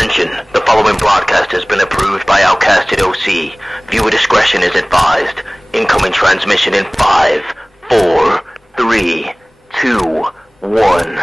Attention, the following broadcast has been approved by Outcasted OC. Viewer discretion is advised. Incoming transmission in 5, 4, 3, 2, 1.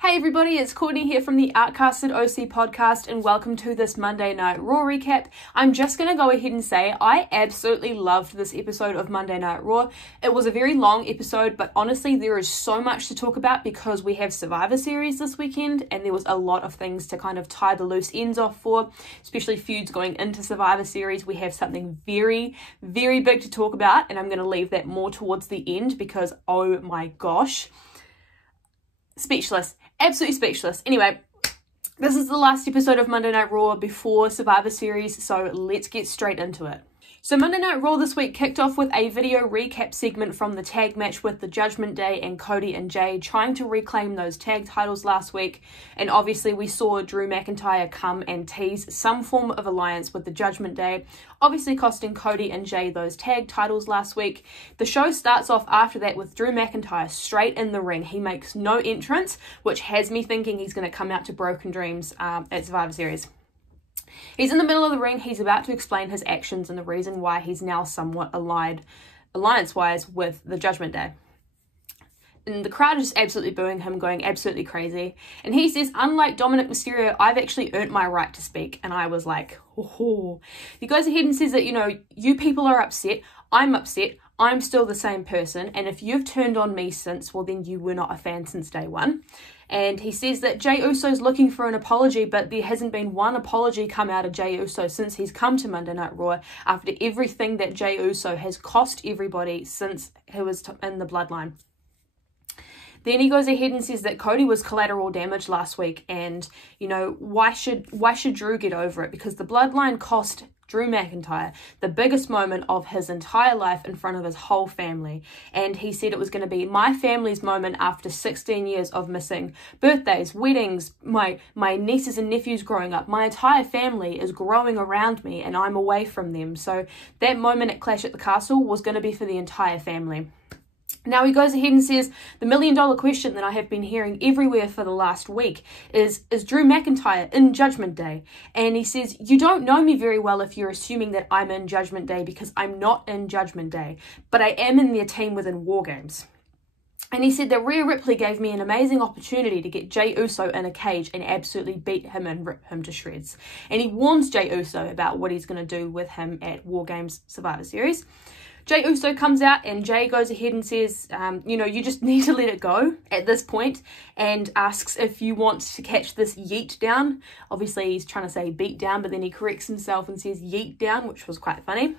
Hey everybody, it's Courtney here from the Outcasted OC Podcast and welcome to this Monday Night Raw recap. I'm just going to go ahead and say I absolutely loved this episode of Monday Night Raw. It was a very long episode, but honestly there is so much to talk about because we have Survivor Series this weekend and there was a lot of things to kind of tie the loose ends off for, especially feuds going into Survivor Series. We have something very, very big to talk about and I'm going to leave that more towards the end because oh my gosh. Speechless. Absolutely speechless. Anyway, this is the last episode of Monday Night Raw before Survivor Series, so let's get straight into it. So Monday Night Raw this week kicked off with a video recap segment from the tag match with the Judgment Day and Cody and Jay trying to reclaim those tag titles last week. And obviously we saw Drew McIntyre come and tease some form of alliance with the Judgment Day, obviously costing Cody and Jay those tag titles last week. The show starts off after that with Drew McIntyre straight in the ring. He makes no entrance, which has me thinking he's going to come out to Broken Dreams at Survivor Series. He's in the middle of the ring, he's about to explain his actions and the reason why he's now somewhat allied, alliance-wise, with the Judgment Day. And the crowd is absolutely booing him, going absolutely crazy. And he says, unlike Dominic Mysterio, I've actually earned my right to speak. And I was like, oh. He goes ahead and says that, you know, you people are upset, I'm still the same person. And if you've turned on me since, well, then you were not a fan since day one. And he says that Jey Uso's looking for an apology, but there hasn't been one apology come out of Jey Uso since he's come to Monday Night Raw after everything that Jey Uso has cost everybody since he was in the bloodline. Then he goes ahead and says that Cody was collateral damage last week and, you know, why should Drew get over it? Because the bloodline cost Drew McIntyre the biggest moment of his entire life in front of his whole family. And he said it was going to be my family's moment after 16 years of missing birthdays, weddings, my nieces and nephews growing up. My entire family is growing around me and I'm away from them. So that moment at Clash at the Castle was going to be for the entire family. Now he goes ahead and says, the $1 million question that I have been hearing everywhere for the last week is Drew McIntyre in Judgment Day? And he says, you don't know me very well if you're assuming that I'm in Judgment Day because I'm not in Judgment Day, but I am in their team within WARGAMES. And he said that Rhea Ripley gave me an amazing opportunity to get Jey Uso in a cage and absolutely beat him and rip him to shreds. And he warns Jey Uso about what he's going to do with him at WARGAMES Survivor Series. Jey Uso comes out and Jay goes ahead and says, you know, you just need to let it go at this point, and asks if you want to catch this yeet down. Obviously he's trying to say beat down, but then he corrects himself and says yeet down, which was quite funny.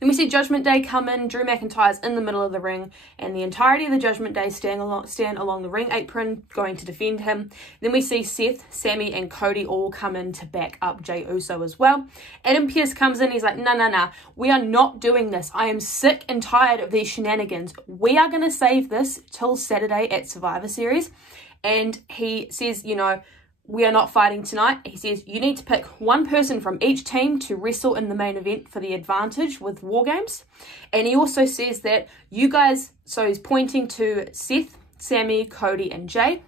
Then we see Judgment Day come in, Drew McIntyre's in the middle of the ring, and the entirety of the Judgment Day stand along the ring apron, going to defend him. Then we see Seth, Sammy, and Cody all come in to back up Jey Uso as well. Adam Pearce comes in, he's like, nah, we are not doing this. I am sick and tired of these shenanigans. We are going to save this till Saturday at Survivor Series. And he says, you know, we are not fighting tonight. He says you need to pick one person from each team to wrestle in the main event for the advantage with WARGAMES. And he also says that you guys, so he's pointing to Seth, Sammy, Cody, and Jay.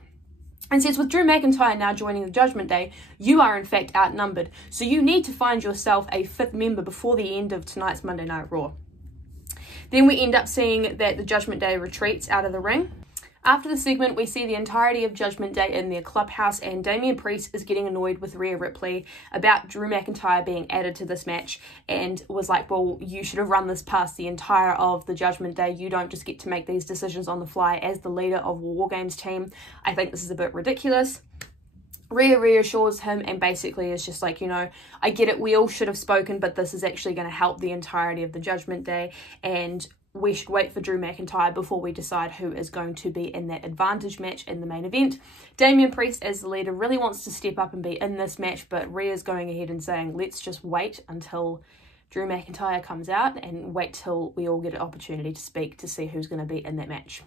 And says with Drew McIntyre now joining the Judgment Day, you are in fact outnumbered. So you need to find yourself a fifth member before the end of tonight's Monday Night Raw. Then we end up seeing that the Judgment Day retreats out of the ring. After the segment, we see the entirety of Judgment Day in their clubhouse, and Damian Priest is getting annoyed with Rhea Ripley about Drew McIntyre being added to this match, and was like, well, you should have run this past the entire of the Judgment Day. You don't just get to make these decisions on the fly as the leader of a WARGAMES team. I think this is a bit ridiculous. Rhea reassures him and basically is just like, you know, I get it, we all should have spoken, but this is actually going to help the entirety of the Judgment Day, and we should wait for Drew McIntyre before we decide who is going to be in that advantage match in the main event. Damian Priest, as the leader, really wants to step up and be in this match, but Rhea's going ahead and saying, let's just wait until Drew McIntyre comes out and wait till we all get an opportunity to speak to see who's going to be in that match.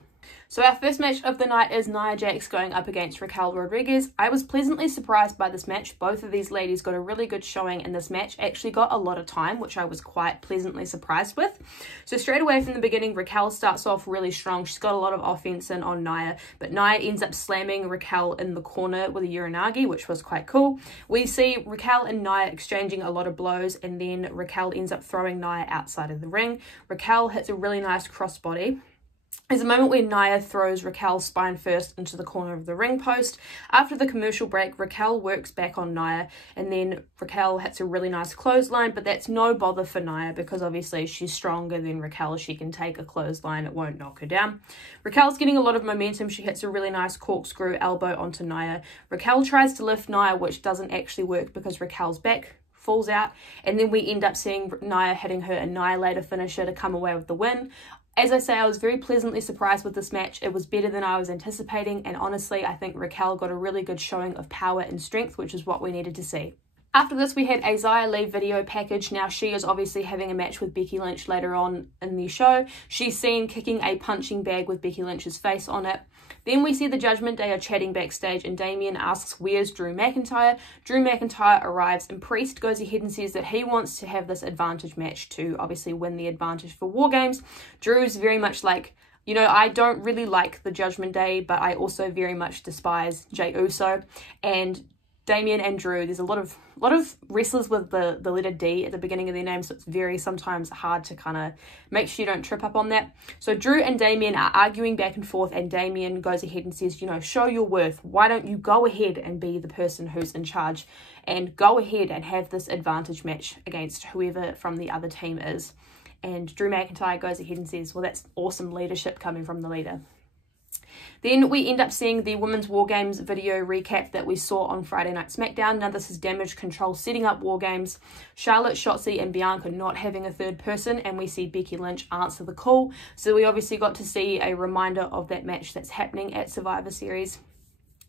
So our first match of the night is Nia Jax going up against Raquel Rodriguez. I was pleasantly surprised by this match. Both of these ladies got a really good showing in this match, actually got a lot of time, which I was quite pleasantly surprised with. So straight away from the beginning, Raquel starts off really strong. She's got a lot of offense in on Nia, but Nia ends up slamming Raquel in the corner with a Uranagi, which was quite cool. We see Raquel and Nia exchanging a lot of blows, and then Raquel ends up throwing Nia outside of the ring. Raquel hits a really nice crossbody. There's a moment where Nia throws Raquel spine first into the corner of the ring post. After the commercial break, Raquel works back on Nia, and then Raquel hits a really nice clothesline, but that's no bother for Nia because obviously she's stronger than Raquel. She can take a clothesline, it won't knock her down. Raquel's getting a lot of momentum. She hits a really nice corkscrew elbow onto Nia. Raquel tries to lift Nia, which doesn't actually work because Raquel's back falls out, and then we end up seeing Nia hitting her Annihilator finisher to come away with the win. As I say, I was very pleasantly surprised with this match. It was better than I was anticipating, and honestly, I think Raquel got a really good showing of power and strength, which is what we needed to see. After this, we had a Xia Li video package. Now, she is obviously having a match with Becky Lynch later on in the show. She's seen kicking a punching bag with Becky Lynch's face on it. Then we see the Judgment Day are chatting backstage, and Damien asks, "Where's Drew McIntyre?" Drew McIntyre arrives, and Priest goes ahead and says that he wants to have this advantage match to obviously win the advantage for WarGames. Drew's very much like, you know, I don't really like the Judgment Day, but I also very much despise Jey Uso. And Damien and Drew, there's a lot of wrestlers with the letter D at the beginning of their name, so it's very sometimes hard to kind of make sure you don't trip up on that. So Drew and Damien are arguing back and forth, and Damien goes ahead and says, you know, show your worth. Why don't you go ahead and be the person who's in charge and go ahead and have this advantage match against whoever from the other team is. And Drew McIntyre goes ahead and says, well, that's awesome leadership coming from the leader. Then we end up seeing the Women's WarGames video recap that we saw on Friday Night SmackDown. Now this is Damage Control setting up WarGames, Charlotte, Shotzi and Bianca not having a third person, and we see Becky Lynch answer the call. So we obviously got to see a reminder of that match that's happening at Survivor Series.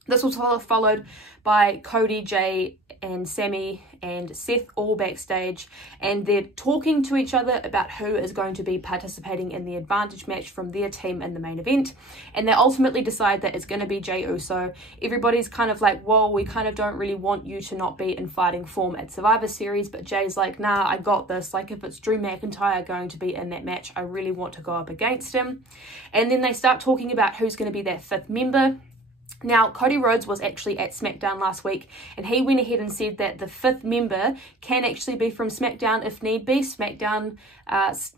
This was followed by Cody, Jay, and Sammy and Seth all backstage, and they're talking to each other about who is going to be participating in the advantage match from their team in the main event, and they ultimately decide that it's going to be Jey Uso. Everybody's kind of like, whoa, we kind of don't really want you to not be in fighting form at Survivor Series, but Jay's like, nah, I got this. Like, if it's Drew McIntyre going to be in that match, I really want to go up against him. And then they start talking about who's going to be that fifth member. Now, Cody Rhodes was actually at SmackDown last week, and he went ahead and said that the fifth member can actually be from SmackDown if need be. SmackDown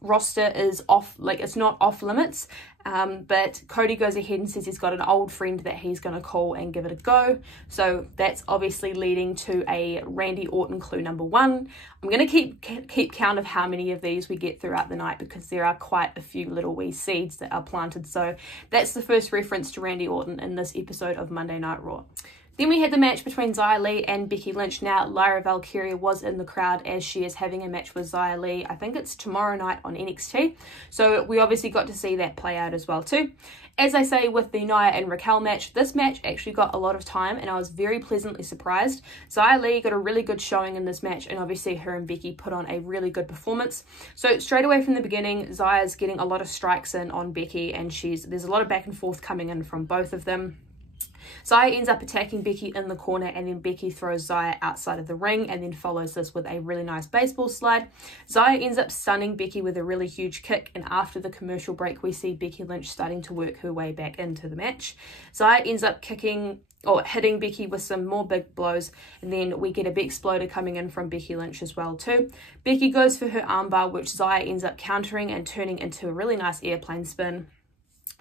roster is off, like, it's not off limits, but Cody goes ahead and says he's got an old friend that he's going to call and give it a go. So that's obviously leading to a Randy Orton clue number 1. I'm going to keep count of how many of these we get throughout the night, because there are quite a few little wee seeds that are planted. So that's the first reference to Randy Orton in this episode of Monday Night Raw. Then we had the match between Xia Li and Becky Lynch. Now, Lyra Valkyria was in the crowd as she is having a match with Xia Li. I think it's tomorrow night on NXT. So we obviously got to see that play out as well too. As I say with the Nia and Raquel match, this match actually got a lot of time, and I was very pleasantly surprised. Xia Li got a really good showing in this match, and obviously her and Becky put on a really good performance. So straight away from the beginning, Xia's getting a lot of strikes in on Becky, and there's a lot of back and forth coming in from both of them. Xia ends up attacking Becky in the corner, and then Becky throws Xia outside of the ring and then follows this with a really nice baseball slide. Xia ends up stunning Becky with a really huge kick, and after the commercial break we see Becky Lynch starting to work her way back into the match. Xia ends up hitting Becky with some more big blows, and then we get a big exploder coming in from Becky Lynch as well too. Becky goes for her armbar, which Xia ends up countering and turning into a really nice airplane spin.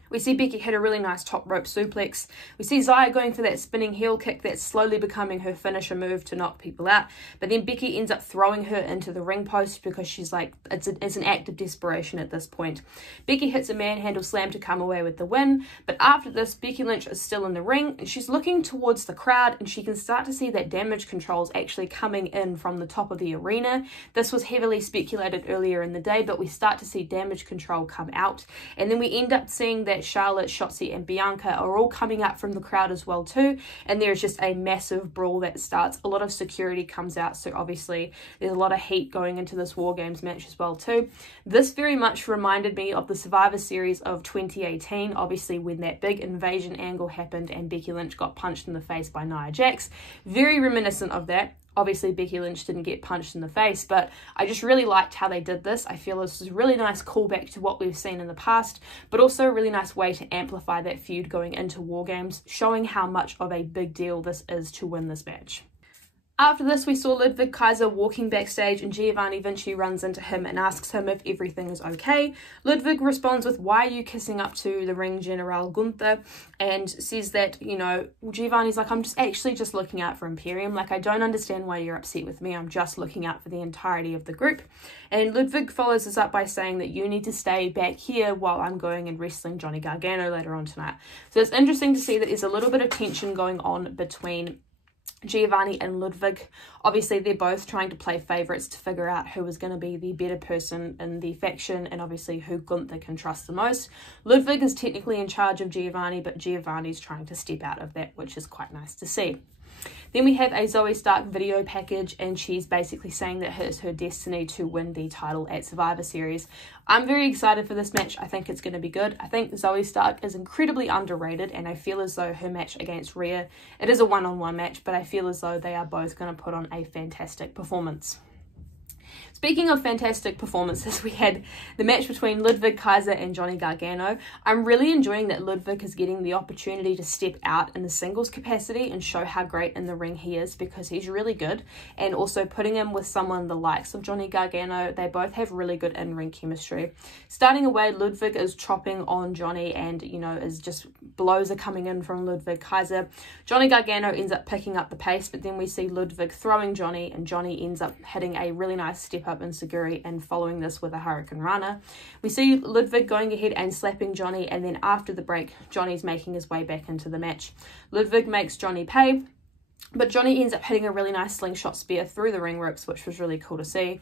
We see Becky hit a really nice top rope suplex. We see Xia going for that spinning heel kick that's slowly becoming her finisher move to knock people out. But then Becky ends up throwing her into the ring post because she's like, it's an act of desperation at this point. Becky hits a manhandle slam to come away with the win. But after this, Becky Lynch is still in the ring, and she's looking towards the crowd, and she can start to see that Damage Control's actually coming in from the top of the arena. This was heavily speculated earlier in the day, but we start to see Damage Control come out. And then we end up seeing that that Charlotte, Shotzi and Bianca are all coming up from the crowd as well too, and there's just a massive brawl that starts. A lot of security comes out, so obviously there's a lot of heat going into this War Games match as well too. This very much reminded me of the Survivor Series of 2018, obviously when that big invasion angle happened and Becky Lynch got punched in the face by Nia Jax. Very reminiscent of that. Obviously, Becky Lynch didn't get punched in the face, but I just really liked how they did this. I feel this is a really nice callback to what we've seen in the past, but also a really nice way to amplify that feud going into War Games, showing how much of a big deal this is to win this match. After this, we saw Ludwig Kaiser walking backstage and Giovanni Vinci runs into him and asks him if everything is okay. Ludwig responds with, "Why are you kissing up to the ring general Gunther?" and says that, you know, Giovanni's like, "I'm just looking out for Imperium. Like, I don't understand why you're upset with me. I'm just looking out for the entirety of the group." And Ludwig follows this up by saying that you need to stay back here while I'm going and wrestling Johnny Gargano later on tonight. So it's interesting to see that there's a little bit of tension going on between Giovanni and Ludwig. Obviously, they're both trying to play favourites to figure out who is going to be the better person in the faction and obviously who Gunther can trust the most. Ludwig is technically in charge of Giovanni, but Giovanni's trying to step out of that, which is quite nice to see. Then we have a Zoe Stark video package, and she's basically saying that it's her destiny to win the title at Survivor Series. I'm very excited for this match. I think it's going to be good. I think Zoe Stark is incredibly underrated, and I feel as though her match against Rhea, it is a one-on-one match, but I feel as though they are both going to put on a fantastic performance. Speaking of fantastic performances, we had the match between Ludwig Kaiser and Johnny Gargano. I'm really enjoying that Ludwig is getting the opportunity to step out in the singles capacity and show how great in the ring he is, because he's really good. And also putting him with someone the likes of Johnny Gargano, they both have really good in-ring chemistry. Starting away, Ludwig is chopping on Johnny and, you know, is just blows are coming in from Ludwig Kaiser. Johnny Gargano ends up picking up the pace, but then we see Ludwig throwing Johnny, and Johnny ends up hitting a really nice step up in Seguri and following this with a Hurricane Rana. We see Ludwig going ahead and slapping Johnny, and then after the break, Johnny's making his way back into the match. Ludwig makes Johnny pay, but Johnny ends up hitting a really nice slingshot spear through the ring ropes, which was really cool to see.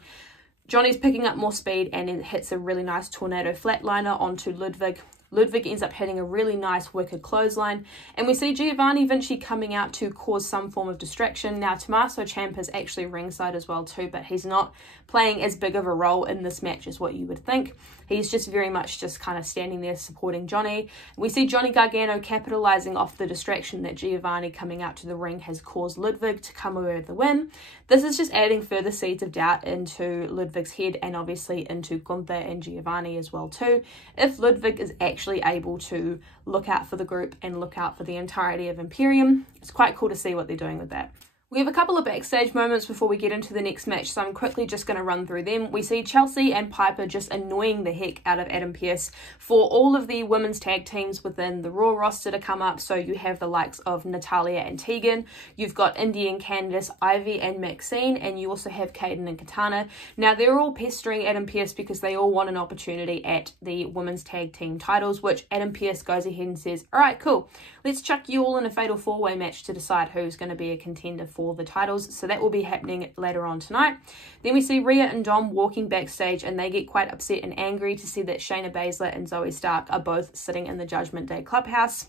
Johnny's picking up more speed and it hits a really nice tornado flatliner onto Ludwig. Ludwig ends up hitting a really nice wicked clothesline, and we see Giovanni Vinci coming out to cause some form of distraction. Now, Tommaso Ciampa is actually ringside as well too, but he's not playing as big of a role in this match as what you would think. He's just very much just kind of standing there supporting Johnny. We see Johnny Gargano capitalizing off the distraction that Giovanni coming out to the ring has caused Ludwig to come away with the win. This is just adding further seeds of doubt into Ludwig's head and obviously into Gunther and Giovanni as well too. If Ludwig is actually able to look out for the group and look out for the entirety of Imperium, it's quite cool to see what they're doing with that. We have a couple of backstage moments before we get into the next match, so I'm quickly just going to run through them. We see Chelsea and Piper just annoying the heck out of Adam Pearce for all of the women's tag teams within the Raw roster to come up. So you have the likes of Natalya and Tegan, you've got Indy and Candice, Ivy and Maxine, and you also have Kaden and Katana. Now they're all pestering Adam Pearce because they all want an opportunity at the women's tag team titles, which Adam Pearce goes ahead and says, "All right, cool, let's chuck you all in a fatal four-way match to decide who's going to be a contender for the titles." So that will be happening later on tonight. Then we see Rhea and Dom walking backstage, and they get quite upset and angry to see that Shayna Baszler and Zoe Stark are both sitting in the Judgment Day clubhouse.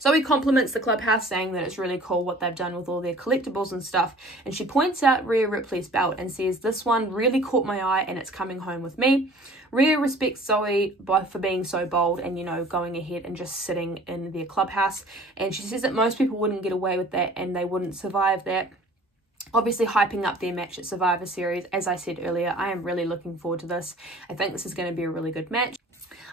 Zoe compliments the clubhouse, saying that it's really cool what they've done with all their collectibles and stuff, and she points out Rhea Ripley's belt and says, "This one really caught my eye and it's coming home with me." Rhea respects Zoe for being so bold and, you know, going ahead and just sitting in their clubhouse, and she says that most people wouldn't get away with that and they wouldn't survive that. Obviously hyping up their match at Survivor Series. As I said earlier, I am really looking forward to this. I think this is going to be a really good match.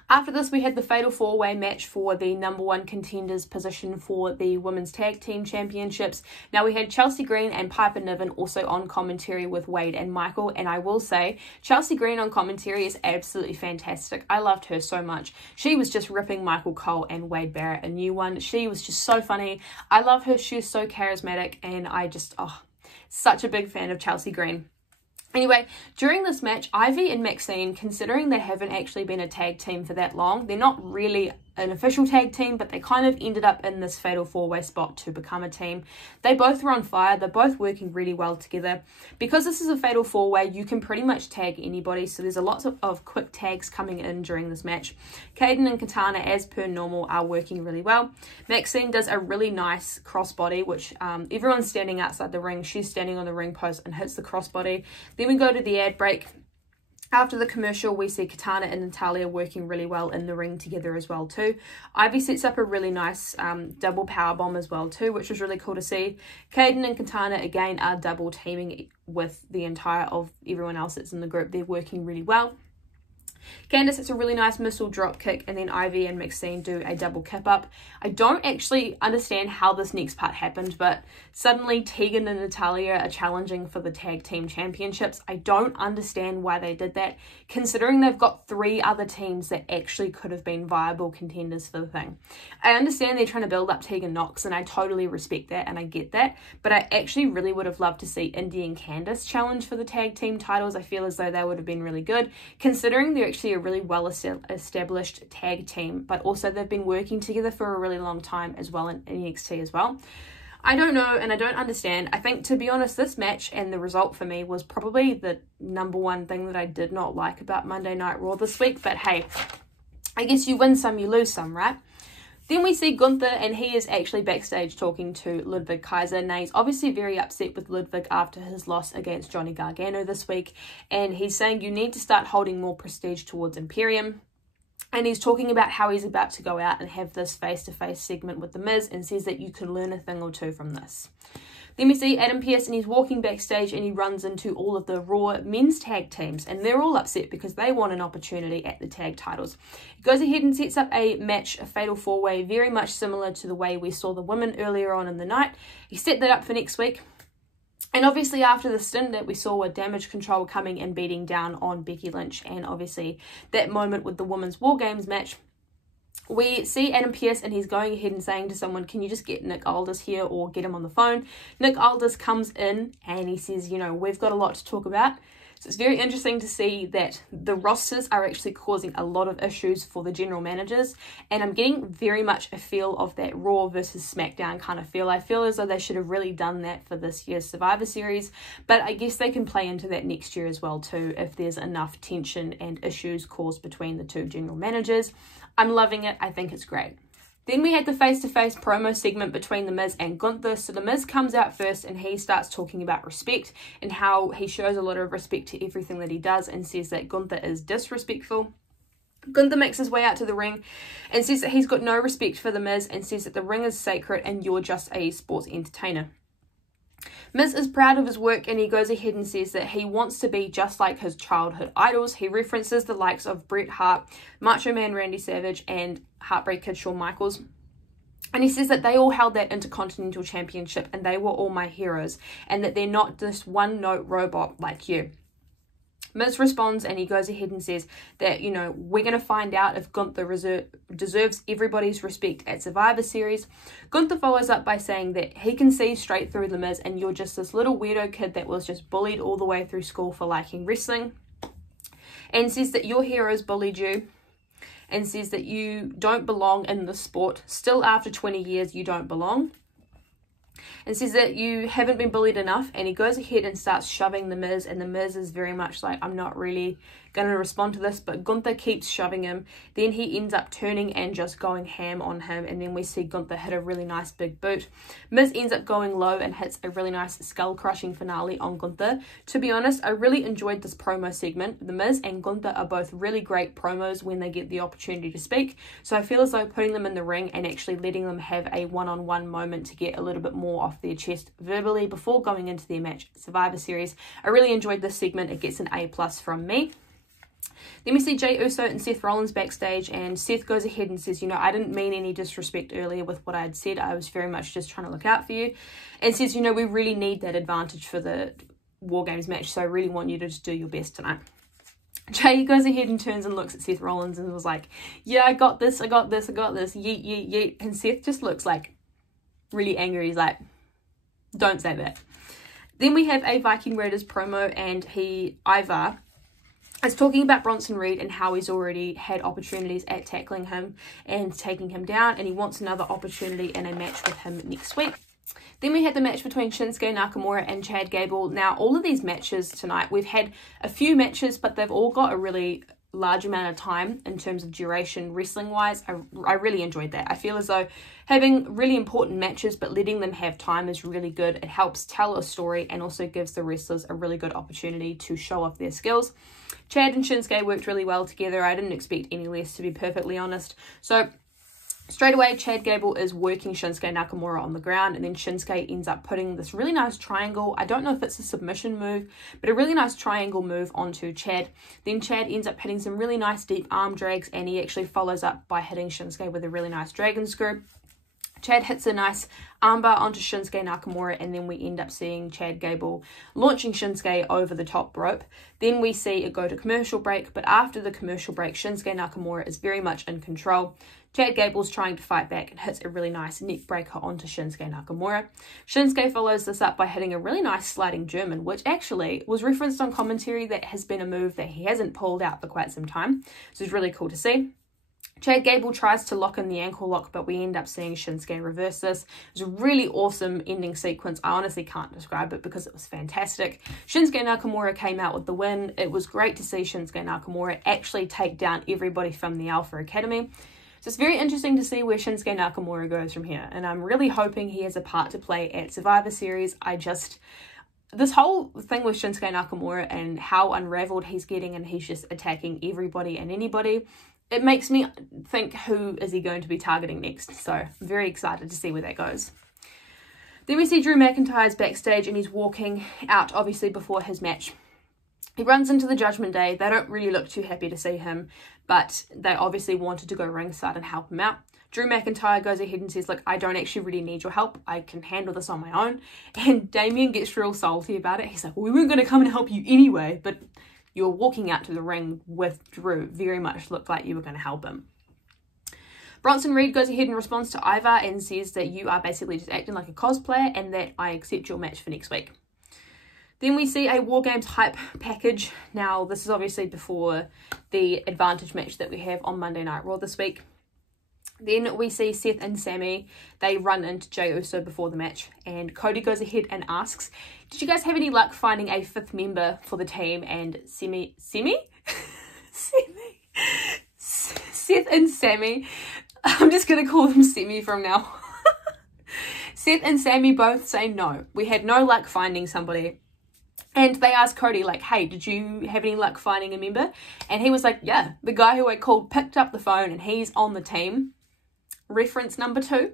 After this, we had the Fatal 4-Way match for the #1 contenders position for the Women's Tag Team Championships. Now, we had Chelsea Green and Piper Niven also on commentary with Wade and Michael, and I will say, Chelsea Green on commentary is absolutely fantastic. I loved her so much. She was just ripping Michael Cole and Wade Barrett a new one. She was just so funny. I love her. She is so charismatic, and I just, such a big fan of Chelsea Green. Anyway, during this match, Ivy and Maxine, considering they haven't actually been a tag team for that long, they're not really an official tag team, but they kind of ended up in this fatal 4-way spot to become a team. They both were on fire. They're both working really well together. Because this is a fatal 4-way, you can pretty much tag anybody, so there's a lot of quick tags coming in during this match. Kayden and Katana, as per normal, are working really well. Maxine does a really nice crossbody, which everyone's standing outside the ring. She's standing on the ring post and hits the crossbody. Then we go to the ad break. After the commercial, we see Katana and Natalya working really well in the ring together as well too. Ivy sets up a really nice double powerbomb as well too, which was really cool to see. Kayden and Katana again are double teaming with the entire of everyone else that's in the group. They're working really well. Candice hits a really nice missile drop kick, and then Ivy and Maxine do a double kip up. I don't actually understand how this next part happened, but suddenly Tegan and Natalya are challenging for the tag team championships. I don't understand why they did that, considering they've got 3 other teams that actually could have been viable contenders for the thing. I understand they're trying to build up Tegan Nox, and I totally respect that and I get that, but I actually really would have loved to see Indy and Candice challenge for the tag team titles. I feel as though they would have been really good, considering they're actually a really well established tag team, but also they've been working together for a really long time as well in NXT as well. I don't know, and I don't understand. I think, to be honest, this match and the result for me was probably the number one thing that I did not like about Monday Night Raw this week, but hey, I guess you win some, you lose some, right? Then we see Gunther, and he is actually backstage talking to Ludwig Kaiser. Now, he's obviously very upset with Ludwig after his loss against Johnny Gargano this week, and he's saying you need to start holding more prestige towards Imperium. And he's talking about how he's about to go out and have this face-to-face segment with The Miz, and says that you can learn a thing or two from this. Then we see Adam Pearce, and he's walking backstage and he runs into all of the Raw men's tag teams, and they're all upset because they want an opportunity at the tag titles. He goes ahead and sets up a match, a fatal 4-way, very much similar to the way we saw the women earlier on in the night. He set that up for next week. And obviously after the stint that we saw with Damage Control coming and beating down on Becky Lynch, and obviously that moment with the women's WARGAMES match, we see Adam Pearce, and he's going ahead and saying to someone, can you just get Nick Aldis here or get him on the phone? Nick Aldis comes in and he says, you know, we've got a lot to talk about. So it's very interesting to see that the rosters are actually causing a lot of issues for the general managers, and I'm getting very much a feel of that Raw versus SmackDown kind of feel. I feel as though they should have really done that for this year's Survivor Series, but I guess they can play into that next year as well too if there's enough tension and issues caused between the 2 general managers. I'm loving it. I think it's great. Then we had the face-to-face promo segment between The Miz and Gunther. So The Miz comes out first and he starts talking about respect and how he shows a lot of respect to everything that he does, and says that Gunther is disrespectful. Gunther makes his way out to the ring and says that he's got no respect for The Miz, and says that the ring is sacred and you're just a sports entertainer. Miz is proud of his work, and he goes ahead and says that he wants to be just like his childhood idols. He references the likes of Bret Hart, Macho Man Randy Savage, and Heartbreak Kid Shawn Michaels. And he says that they all held that Intercontinental Championship and they were all my heroes, and that they're not this one-note robot like you. Miz responds and he goes ahead and says that, you know, we're going to find out if Gunther deserves everybody's respect at Survivor Series. Gunther follows up by saying that he can see straight through The Miz, and you're just this little weirdo kid that was just bullied all the way through school for liking wrestling. And says that your heroes bullied you, and says that you don't belong in the sport. Still after 20 years, you don't belong. And says that you haven't been bullied enough, and he goes ahead and starts shoving The Miz, and The Miz is very much like, I'm not really going to respond to this, but Gunther keeps shoving him. Then he ends up turning and just going ham on him, and then we see Gunther hit a really nice big boot. Miz ends up going low and hits a really nice skull-crushing finale on Gunther. To be honest, I really enjoyed this promo segment. The Miz and Gunther are both really great promos when they get the opportunity to speak, so I feel as though putting them in the ring and actually letting them have a one-on-one moment to get a little bit more off their chest verbally before going into their match at Survivor Series. I really enjoyed this segment. It gets an A+ from me. Then we see Jey Uso and Seth Rollins backstage, and Seth goes ahead and says, you know, I didn't mean any disrespect earlier with what I had said. I was very much just trying to look out for you. And says, you know, we really need that advantage for the WarGames match, so I really want you to just do your best tonight. Jey goes ahead and turns and looks at Seth Rollins and was like, yeah, I got this, yeet, yeet, yeet. And Seth just looks like really angry. He's like, don't say that. Then we have a Viking Raiders promo, and Ivar It's talking about Bronson Reed and how he's already had opportunities at tackling him and taking him down, and he wants another opportunity in a match with him next week. Then we had the match between Shinsuke Nakamura and Chad Gable. Now, all of these matches tonight, we've had a few matches, but they've all got a really large amount of time in terms of duration wrestling-wise. I really enjoyed that. I feel as though having really important matches, but letting them have time is really good. It helps tell a story and also gives the wrestlers a really good opportunity to show off their skills. Chad and Shinsuke worked really well together. I didn't expect any less, to be perfectly honest. So straight away, Chad Gable is working Shinsuke Nakamura on the ground, and then Shinsuke ends up putting this really nice triangle. I don't know if it's a submission move, but a really nice triangle move onto Chad. Then Chad ends up hitting some really nice deep arm drags, and he actually follows up by hitting Shinsuke with a really nice dragon screw. Chad hits a nice armbar onto Shinsuke Nakamura, and then we end up seeing Chad Gable launching Shinsuke over the top rope. Then we see it go to commercial break, but after the commercial break, Shinsuke Nakamura is very much in control. Chad Gable's trying to fight back and hits a really nice neck breaker onto Shinsuke Nakamura. Shinsuke follows this up by hitting a really nice sliding German, which actually was referenced on commentary. That has been a move that he hasn't pulled out for quite some time, so it's really cool to see. Chad Gable tries to lock in the ankle lock, but we end up seeing Shinsuke reverse this. It was a really awesome ending sequence. I honestly can't describe it because it was fantastic. Shinsuke Nakamura came out with the win. It was great to see Shinsuke Nakamura actually take down everybody from the Alpha Academy. So it's very interesting to see where Shinsuke Nakamura goes from here, and I'm really hoping he has a part to play at Survivor Series. This whole thing with Shinsuke Nakamura and how unraveled he's getting, and he's just attacking everybody and anybody, it makes me think, who is he going to be targeting next? So I'm very excited to see where that goes. Then we see Drew McIntyre's backstage, and he's walking out, obviously, before his match. He runs into the Judgment Day. They don't really look too happy to see him, but they obviously wanted to go ringside and help him out. Drew McIntyre goes ahead and says, look, I don't actually really need your help. I can handle this on my own. And Damien gets real salty about it. He's like, well, we weren't going to come and help you anyway, but you're walking out to the ring with Drew. Very much looked like you were going to help him. Bronson Reed goes ahead and responds to Ivar and says that you are basically just acting like a cosplayer and that I accept your match for next week. Then we see a WarGames hype package. Now, this is obviously before the Advantage match that we have on Monday Night Raw this week. Then we see Seth and Sammy. They run into Jey Uso before the match, and Cody goes ahead and asks, did you guys have any luck finding a fifth member for the team? And Seth and Sammy, I'm just going to call them Semi from now. Seth and Sammy both say no. We had no luck finding somebody. And they asked Cody, like, hey, did you have any luck finding a member? And he was like, yeah, the guy who I called picked up the phone and he's on the team. Reference number 2.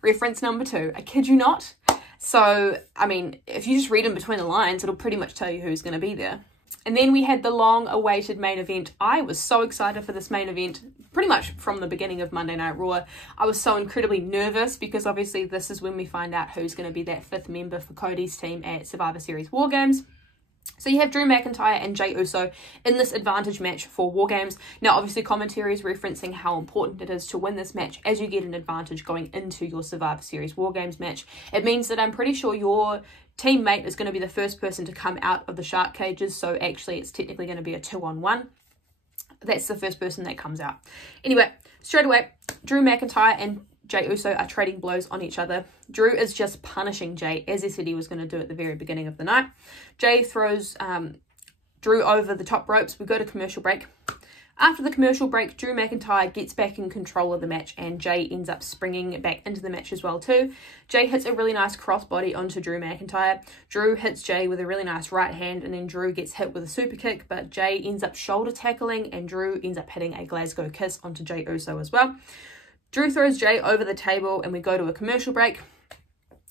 Reference number 2. I kid you not. So, I mean, if you just read in between the lines, it'll pretty much tell you who's going to be there. And then we had the long-awaited main event. I was so excited for this main event, pretty much from the beginning of Monday Night Raw. I was so incredibly nervous because obviously this is when we find out who's going to be that fifth member for Cody's team at Survivor Series WarGames. So you have Drew McIntyre and Jey Uso in this Advantage match for WarGames. Now, obviously, commentary is referencing how important it is to win this match as you get an advantage going into your Survivor Series WarGames match. It means that I'm pretty sure your teammate is going to be the first person to come out of the shark cages, so actually it's technically going to be a 2-on-1. That's the first person that comes out. Anyway, straight away, Drew McIntyre and Jey Uso are trading blows on each other. Drew is just punishing Jey, as he said he was going to do at the very beginning of the night. Jey throws Drew over the top ropes. We go to commercial break. After the commercial break, Drew McIntyre gets back in control of the match, and Jey ends up springing back into the match as well too. Jey hits a really nice crossbody onto Drew McIntyre. Drew hits Jey with a really nice right hand, and then Drew gets hit with a super kick, but Jey ends up shoulder tackling, and Drew ends up hitting a Glasgow kiss onto Jey Uso as well. Drew throws Jey over the table, and we go to a commercial break.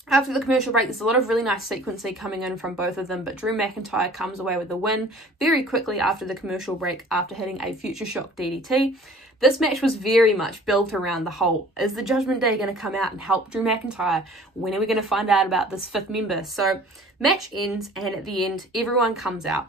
After the commercial break, there's a lot of really nice sequencing coming in from both of them, but Drew McIntyre comes away with the win very quickly after the commercial break after hitting a Future Shock DDT. This match was very much built around the whole, is the Judgment Day going to come out and help Drew McIntyre? When are we going to find out about this fifth member? So match ends, and at the end, everyone comes out.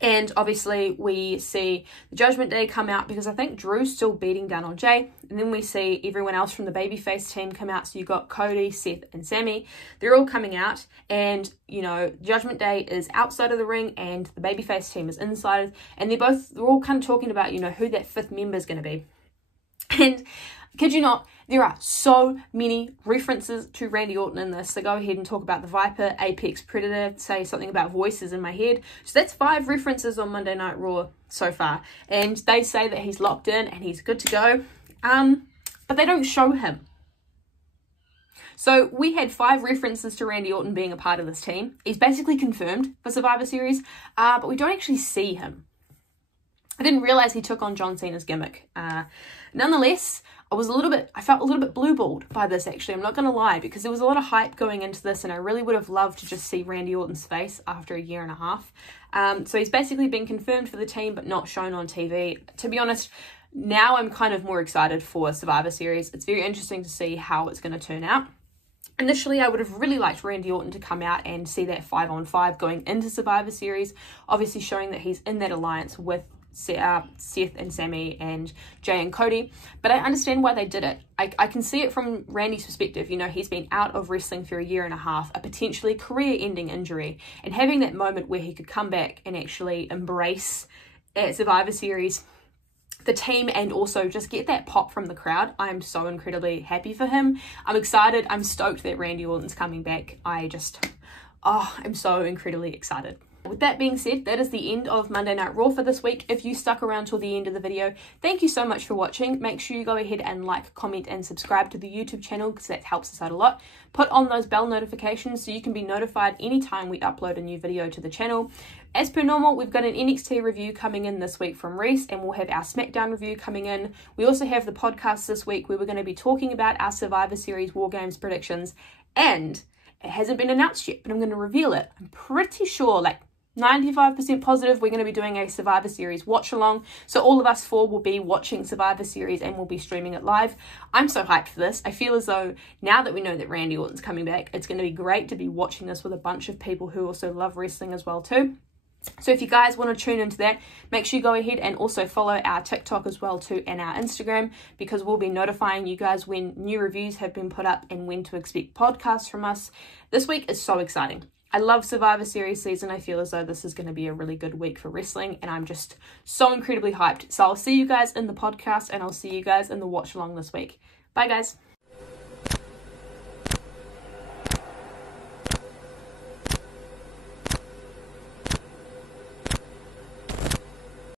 And obviously we see the Judgment Day come out because I think Drew's still beating down on Jay. And then we see everyone else from the babyface team come out. So you got Cody, Seth, and Sammy. They're all coming out. And, you know, Judgment Day is outside of the ring and the babyface team is inside. And they're all kind of talking about, you know, who that fifth member is going to be. And kid you not, there are so many references to Randy Orton in this. So go ahead and talk about the Viper, Apex Predator, say something about voices in my head. So that's 5 references on Monday Night Raw so far. And they say that he's locked in and he's good to go. But they don't show him. So we had 5 references to Randy Orton being a part of this team. He's basically confirmed for Survivor Series, but we don't actually see him. I didn't realize he took on John Cena's gimmick. Nonetheless, I felt a little bit blue-balled by this, actually. I'm not going to lie, because there was a lot of hype going into this, and I really would have loved to just see Randy Orton's face after a year and a half. So he's basically been confirmed for the team, but not shown on TV. To be honest, now I'm kind of more excited for Survivor Series. It's very interesting to see how it's going to turn out. Initially, I would have really liked Randy Orton to come out and see that 5-on-5 going into Survivor Series, obviously showing that he's in that alliance with Seth and Sammy and Jay and Cody, but I understand why they did it. I can see it from Randy's perspective. You know, he's been out of wrestling for a year and a half, a potentially career-ending injury, and having that moment where he could come back and actually embrace at Survivor Series the team and also just get that pop from the crowd. I'm so incredibly happy for him. I'm excited. I'm stoked that Randy Orton's coming back. I'm so incredibly excited. With that being said, that is the end of Monday Night Raw for this week. If you stuck around till the end of the video, thank you so much for watching. Make sure you go ahead and like, comment, and subscribe to the YouTube channel because that helps us out a lot. Put on those bell notifications so you can be notified anytime we upload a new video to the channel. As per normal, we've got an NXT review coming in this week from Reese, and we'll have our SmackDown review coming in. We also have the podcast this week where we're going to be talking about our Survivor Series WarGames predictions, and it hasn't been announced yet, but I'm going to reveal it. I'm pretty sure, 95% positive we're going to be doing a Survivor Series watch along. So all of us 4 will be watching Survivor Series and we'll be streaming it live. I'm so hyped for this. I feel as though now that we know that Randy Orton's coming back, it's going to be great to be watching this with a bunch of people who also love wrestling as well too. So if you guys want to tune into that, make sure you go ahead and also follow our TikTok as well too and our Instagram, because we'll be notifying you guys when new reviews have been put up and when to expect podcasts from us. This week is so exciting. I love Survivor Series season. I feel as though this is going to be a really good week for wrestling, and I'm just so incredibly hyped. So I'll see you guys in the podcast, and I'll see you guys in the watch along this week. Bye guys.